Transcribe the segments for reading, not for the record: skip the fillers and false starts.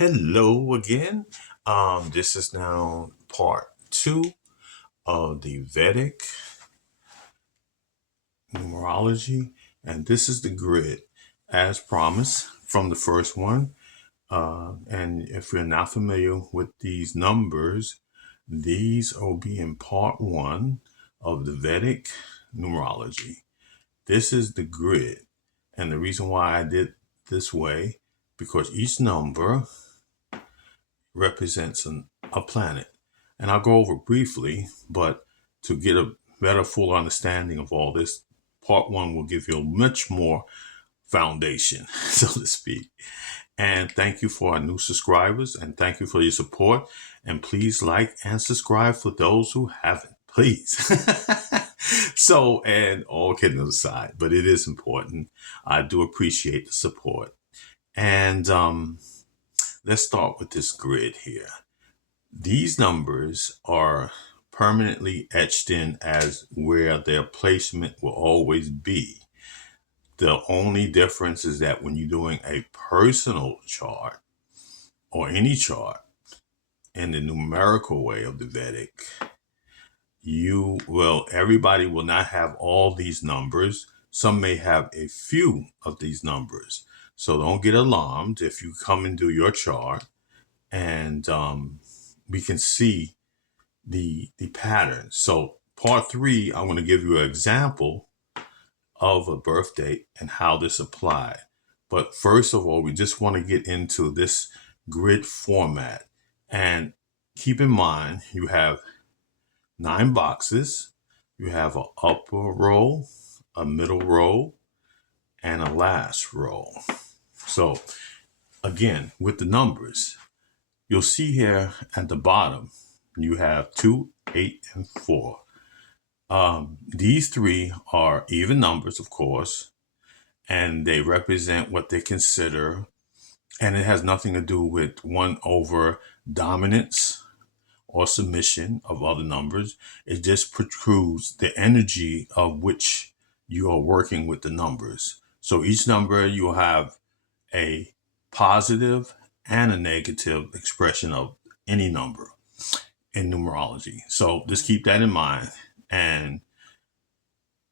Hello again. This is now part two of the Vedic Numerology, and this is the grid as promised from the first one. And if you're not familiar with these numbers, these will be in part one of the Vedic Numerology. This is the grid, and the reason why I did this way because each number represents a planet. And I'll go over briefly, but to get a better, full understanding of all this, part one will give you a much more foundation, so to speak. And thank you for our new subscribers, and thank you for your support. And please like and subscribe for those who haven't, please. So, and all kidding aside, but it is important. I do appreciate the support. And let's start with this grid here. These numbers are permanently etched in as where their placement will always be. The only difference is that when you're doing a personal chart or any chart in the numerical way of the Vedic, everybody will not have all these numbers. Some may have a few of these numbers. So don't get alarmed if you come and do your chart and we can see the pattern. So part three, I'm going to give you an example of a birth date and how this applied. But first of all, we just want to get into this grid format. And keep in mind, you have 9 boxes. You have an upper row, a middle row, and a last row. So again, with the numbers, you'll see here at the bottom, you have 2, 8, and 4. These three are even numbers, of course, and they represent what they consider, and it has nothing to do with one over dominance or submission of other numbers. It just protrudes the energy of which you are working with the numbers. So each number, you will have a positive and a negative expression of any number in numerology. So just keep that in mind. And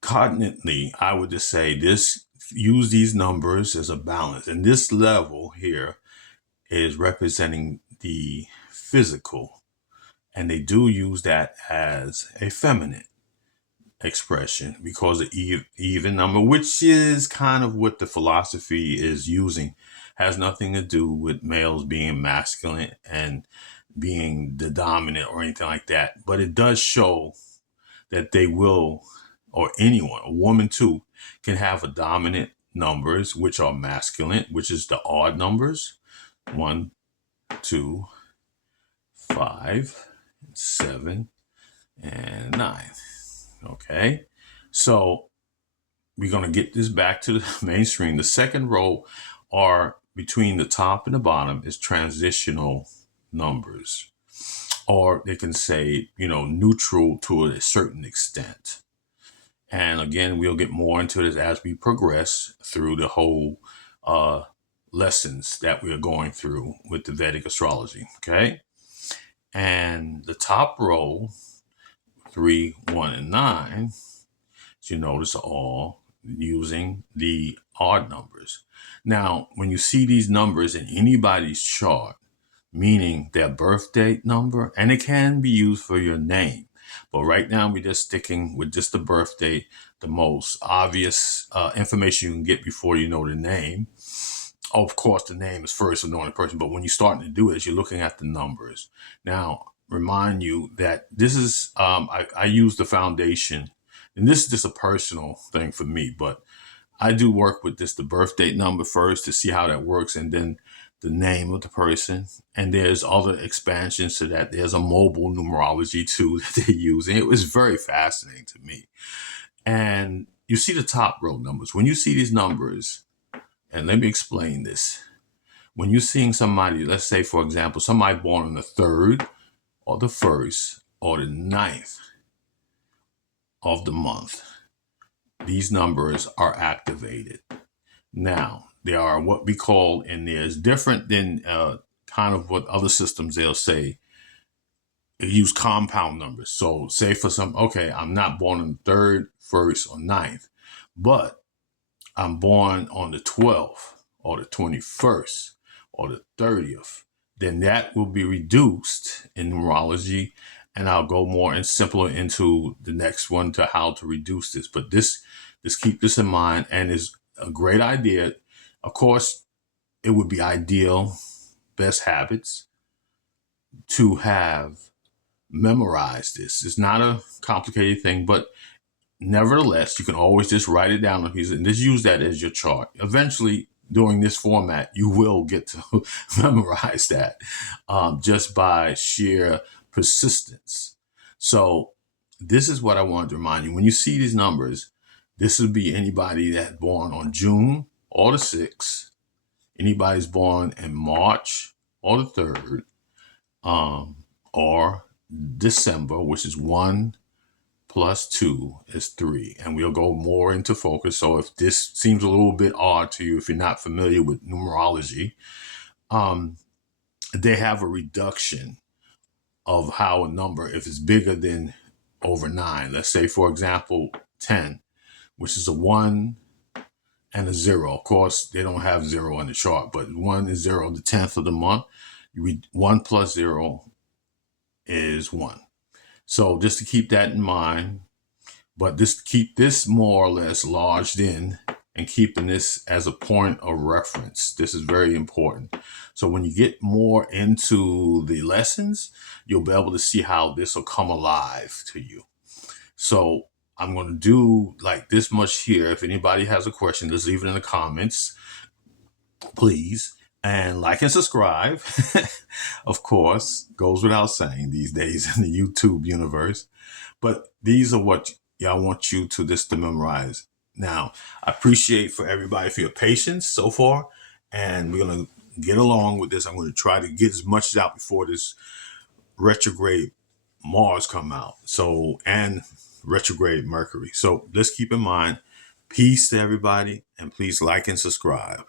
cognitely, I would just say use these numbers as a balance. And this level here is representing the physical. And they do use that as a feminine expression because of even number, which is kind of what the philosophy is using. Has nothing to do with males being masculine and being the dominant or anything like that. But it does show that they will, or anyone, a woman too, can have a dominant numbers, which are masculine, which is the odd numbers. 1, 2, 5, 7, and 9. Okay. So we're going to get this back to the mainstream. The second row are between the top and the bottom is transitional numbers, or they can say, neutral to a certain extent. And again, we'll get more into this as we progress through the whole lessons that we are going through with the Vedic astrology. Okay. And the top row, 3, 1, and 9, as you notice, are all using the odd numbers. Now, when you see these numbers in anybody's chart, meaning their birth date number, and it can be used for your name. But right now, we're just sticking with just the birth date, the most obvious information you can get before you know the name. Of course, the name is first of knowing the person, but when you're starting to do it, you're looking at the numbers. Now, remind you that this is, I use the foundation, and this is just a personal thing for me, but I do work with the birth date number first to see how that works, and then the name of the person. And there's other expansions to that. There's a mobile numerology too that they're using. It was very fascinating to me. And you see the top row numbers. When you see these numbers, and let me explain this. When you're seeing somebody, let's say, for example, somebody born on the 3rd or the 1st or the 9th of the month, these numbers are activated. Now, they are what we call, and there's different than kind of what other systems they'll say, use compound numbers. So say for some, okay, I'm not born on the 3rd, 1st, or 9th, but I'm born on the 12th or the 21st or the 30th, then that will be reduced in numerology. And I'll go more and simpler into the next one to how to reduce this. But this, just keep this in mind, and is a great idea. Of course, it would be ideal, best habits, to have memorized this. It's not a complicated thing, but nevertheless, you can always just write it down on a piece and just use that as your chart. Eventually, doing this format, you will get to memorize that just by sheer persistence. So this is what I wanted to remind you. When you see these numbers, this would be anybody that's born on June or the 6th, anybody's born in March or the 3rd, or December, which is 1 plus 2 is 3. And we'll go more into focus. So if this seems a little bit odd to you, if you're not familiar with numerology, they have a reduction of how a number, if it's bigger than over 9, let's say, for example, 10, which is a 1 and a 0. Of course, they don't have 0 in the chart, but 1 is 0, the 10th of the month. You read 1 plus 0 is 1. So just to keep that in mind, but just keep this more or less lodged in and keeping this as a point of reference. This is very important. So when you get more into the lessons, you'll be able to see how this will come alive to you. So I'm going to do like this much here. If anybody has a question, just leave it in the comments, please. And like and subscribe, of course, goes without saying these days in the YouTube universe. But these are what I want you to just to memorize. Now, I appreciate for everybody for your patience so far. And we're going to get along with this. I'm going to try to get as much out before this retrograde Mars come out. So, and retrograde Mercury. So let's keep in mind, peace to everybody, and please like and subscribe.